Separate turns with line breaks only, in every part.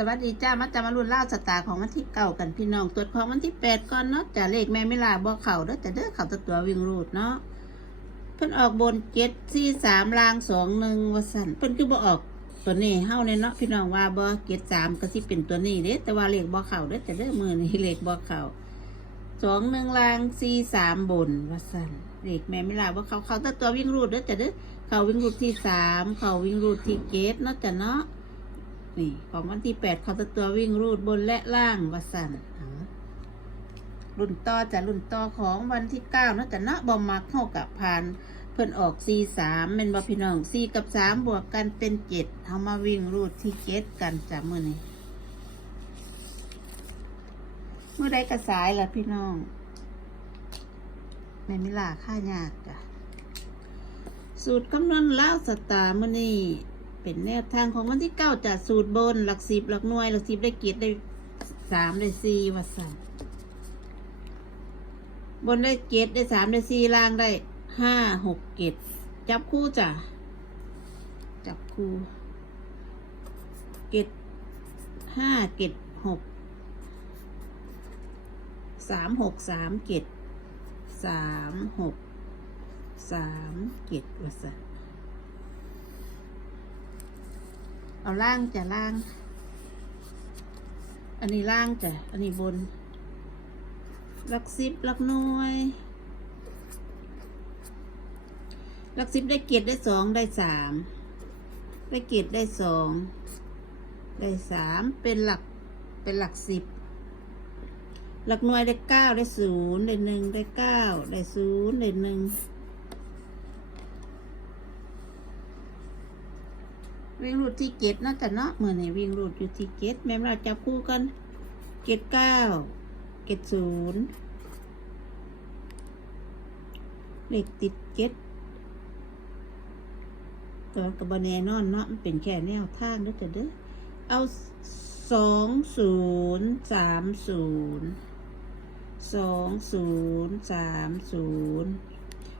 สวัสดีจ้ามาจะมารุ่นเล่าสตาร์ของวันที่เก่ากันพี่น้องตรวจของวันที่แปดก่อนเนาะจะเลขแม่ไม่ลาบอกเข่าเด้อจะเด้อเข่าแตะตัววิ่งรูดเนาะเพิ่นออกบนเจ็ดสี่สามลางสองหนึ่งวสันเพิ่นคือบ่ออกตัวนี้เฮาเนี่ยเนาะพี่น้องว่าบ่เจ็ดสามก็สิเป็นตัวนี้เด้แต่ว่าเลขบ่เข่าเด้อจะเด้อมือนี่เลขบ่เข่าสองหนึ่งลางสี่สามบนวสันเลขแม่ไม่ลาบอกเขาเขาแตะตัววิ่งรูดเด้อจะเด้อเขาวิ่งรูดที่สามเขาวิ่งรูดที่เกตเนาะจ้ะเนาะ นี่ ของวันที่แปดเขาจะตัววิ่งรูดบนและล่างวัสันรุ่นต่อจะรุ่นต่อของวันที่เก้านะแต่นะบอมักเข้ากับพานเพิ่นออกซีสามเป็นบอพี่น้องซีกับสามบวกกันเป็นเจ็ดเอามาวิ่งรูดที่เจ็ดกันจากมือนี้เมื่อใดกระสายล่ะพี่น้องในมิลาค่ายากจ้ะสูตรคำนวณเล่าวสตาร์มือนี้ เป็นแนวทางของวันที่เก้าจัดสูตรบนหลักสิบหลักหน่วยหลักสิบได้เกียรติได้สามได้สี่วัสันบนได้เกียรติได้สามได้สี่ล่างได้ห้าหกเกียรติจับคู่จ้ะจับคู่เกียรติห้าเกียรติหกสามหกสามเกียรติสามหกสามเกียรติวัสัน เอาล่างจะล่าง อันนี้ล่างจ้ะ อันนี้บนหลักสิบหลักหน่วยหลักสิบได้เกียรติได้สองได้สามได้เกียรติได้สองได้สามเป็นหลักเป็นหลักสิบหลักหน่วยได้เก้าได้ศูนย์ได้หนึ่งได้เก้าได้ศูนย์ได้หนึ่ง วิ่งรูดที่เกตเนาะแต่เนาะเหมือนี่วิ่งรูดอยู่ที่เกตแม่เราจับคู่กันเกตเก้าเกตศูนย์เลขติดเกตตัวกับบแนนอนเนาะมันเป็นแค่แนวท่างเด้อจ้ะเด้อเอาสองศูนย์สามศูนย์สองศูนย์สามศูนย์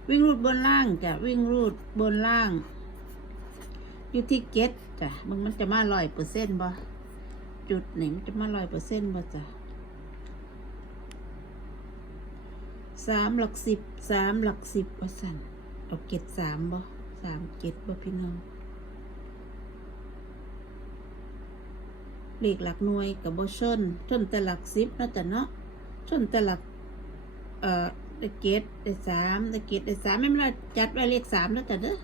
วิ่งรูดบนล่างจ้ะวิ่งรูดบนล่าง อยู่ที่เก็ตจ้ะมันมันจะมาร้อยเปอร์เซ็นต์บ่จุดหนึ่งจะมาร้อยเปอร์เซ็นต์บ่จ้ะสามหลักสิบสามหลักสิบว่าสั่นเอาเก็ตสามบ่สามเก็ตบ่พี่น้องเลขหลักหน่วยกับบ่ชนชนแต่หลักสิบนาะจ้ะเนาะชนแต่หลักเอ่อได้เก็ตได้สามได้เก็ตได้สามไม่เป็นไรจัดไว้เลขสามแล้วจ้ะเด้อ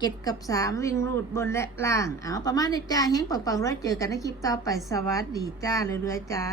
เจ็ดกับสามวิ่งรูดบนและล่าง เอาประมาณนี้จ้าเฮงปังๆร้อยเจอกันในคลิปต่อไปสวัสดีจ้าเรื่อยๆจ้า